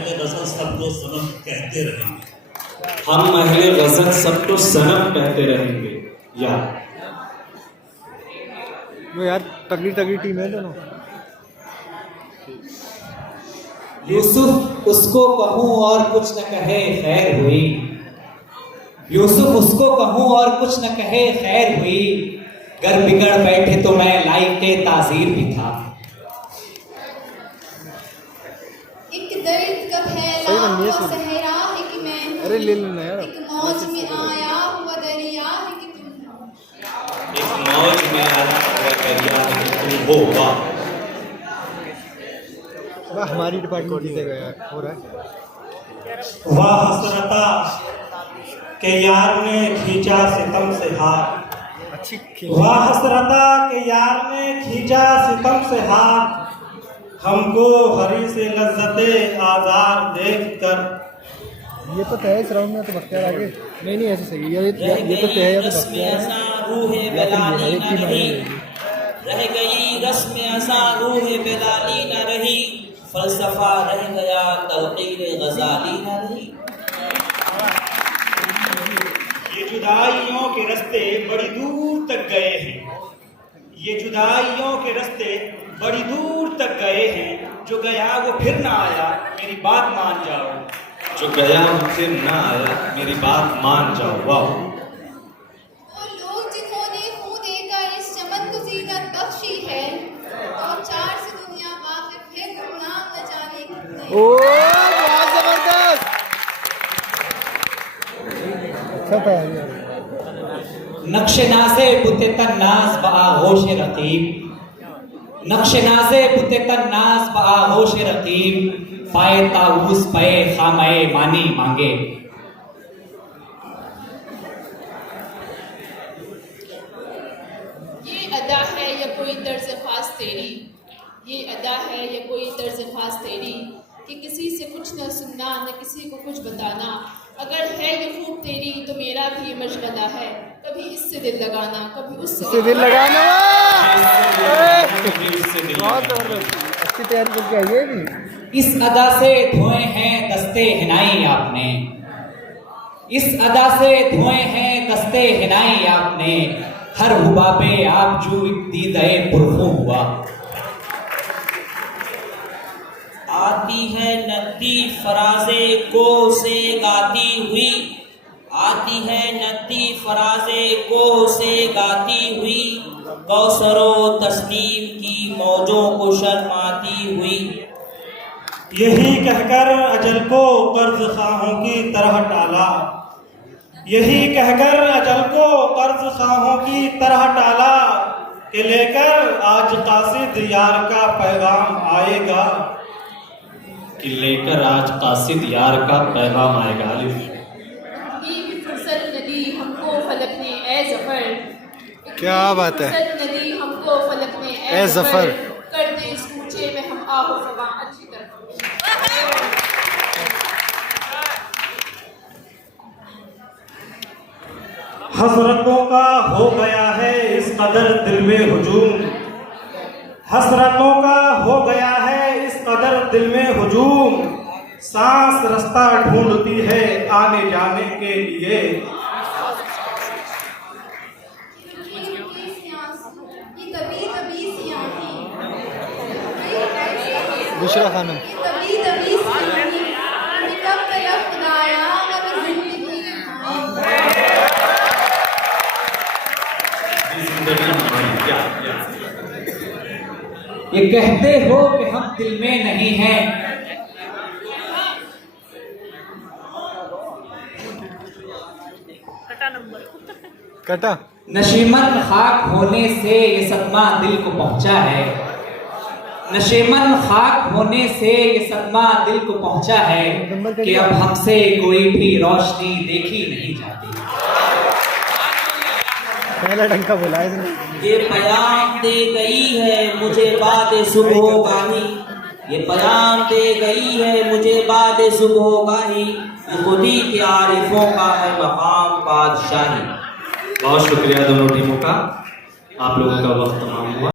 अहले गज़ल सबको सनम कहते रहेंगे। हम अहले गज़ल सबको सनम कहते रहेंगे। या वो यार तगड़ी तगड़ी टीम है दोनों। यूसुफ उसको कहूँ और कुछ न कहे खैर हुई, यूसुफ उसको कहूँ और कुछ न कहे खैर हुई, घर बिगड़ बैठे तो मैं लाइक ताज़ीर भी था। एक दर्द का फैला हुआ सहरा है कि मैं, अरे ले लेना यार। एक मौज में आया हुआ दरिया है कि तुम हो, एक मौज में आया हुआ दरिया है कि तुम हो। वाह, हमारी डिपार्टमेंट से गया हो रहा है। वाह हसरता के यार ने खींचा सितम से हाथ, अच्छी वाह हसरता के यार ने खींचा सितम से हाथ, हमको हरी से लज्जते आज़ार देख कर। ये तो तय इस राउंड में तो बख्तियार आगे नहीं नहीं ऐसे सही ये तो तय है तो बख्तियार है। एक टीम आगे रह गई रस्म अज़ा रूह बेलाली न रही, फलसफा रह गया तलक़ीन गज़ाली न रही। ये जुदाइयों के रास्ते बड़ी दूर तक गए हैं, ये जुदाइयों के रास्ते बड़ी दूर तक गए हैं, जो गया वो फिर ना आया मेरी बात मान जाओ, जो गया वो फिर ना आया मेरी बात मान जाओ। वाह, वो लोग जिन्होंने खून देकर इस चमन को ज़ीनत बख्शी है, और चार से दुनिया वाकिफ है, गुमनाम न जाने कितने। ओ बहुत जबरदस्त। अच्छा था यार। नक्शे नाज़े बुते तन्नाज़ बआगोश रकीब, नक्शे नाज़े बुते तन्नाज़ बआगोश रकीब, पाए ताऊस पे खामे मानी मांगे। ये अदा है या कोई तर्ज खास तेरी, ये अदा है या कोई तर्ज खास तेरी, कि किसी से कुछ न सुनना न किसी को कुछ बताना, अगर है ये खूब तेरी तो मेरा भी मशगला है, कभी इससे दिल लगाना कभी उससे दिल लगाना। उससे दिल बहुत लगाना। जबरदस्त अच्छी तैयारी करके आई है भी। इस अदा से धोए हैं दस्ते हिनाई आपने, इस अदा से धोए हैं दस्ते हिनाई आपने, हर हुबाबे आप जो दीदे पुरखू हुआ। आती है नदी फराज़े को से गाती हुई, आती है नदी फराज़े को से गाती हुई, कौसरो तस्नीम की मौजों को शर्माती हुई। यही कहकर अजल को कर्ज खाहों की तरह टाला, यही कहकर अजल को कर्ज खाहों की तरह टाला, कि लेकर आज कासिद यार का पैगाम आएगा, कि लेकर आज कासिद यार का पैगाम आएगा। अलिफ ये भी फुर्सत नदी हमको फलक ने ए ज़फ़र, क्या बात है। फुर्सत नदी हमको फलक ने ए ज़फ़र, कर दे इस कूचे में हम आहो फवा अच्छी तरह। हसरतों का हो गया है इस कदर दिल में हुजूम, हसरतों का हो गया है इस कदर दिल में हुजूम, सांस रास्ता ढूंढती है आने जाने के लिए। ये कभी कभी सी आँखें, बुशरा खानम। ये कभी कभी सी आँखें, ये कब तक खुदाया अगर जिंदगी जिंदगी हमारी। क्या ये कहते हो कि हम दिल में नहीं हैं, कटा नशीमन खाक होने से ये सदमा दिल को पहुंचा है, नशीमन खाक होने से ये सदमा दिल को पहुंचा है, कि अब हमसे कोई भी रोशनी देखी नहीं जाती। पहला डंका बोला है इसने। ये पैगाम दे गई है मुझे बाद सुबह गाही, ये पैगाम दे गई है मुझे बाद सुबह गाही, खुदी के आरिफों का है मकाम बादशाही। बहुत शुक्रिया दोनों टीमों का, आप लोगों का वक्त तमाम हुआ।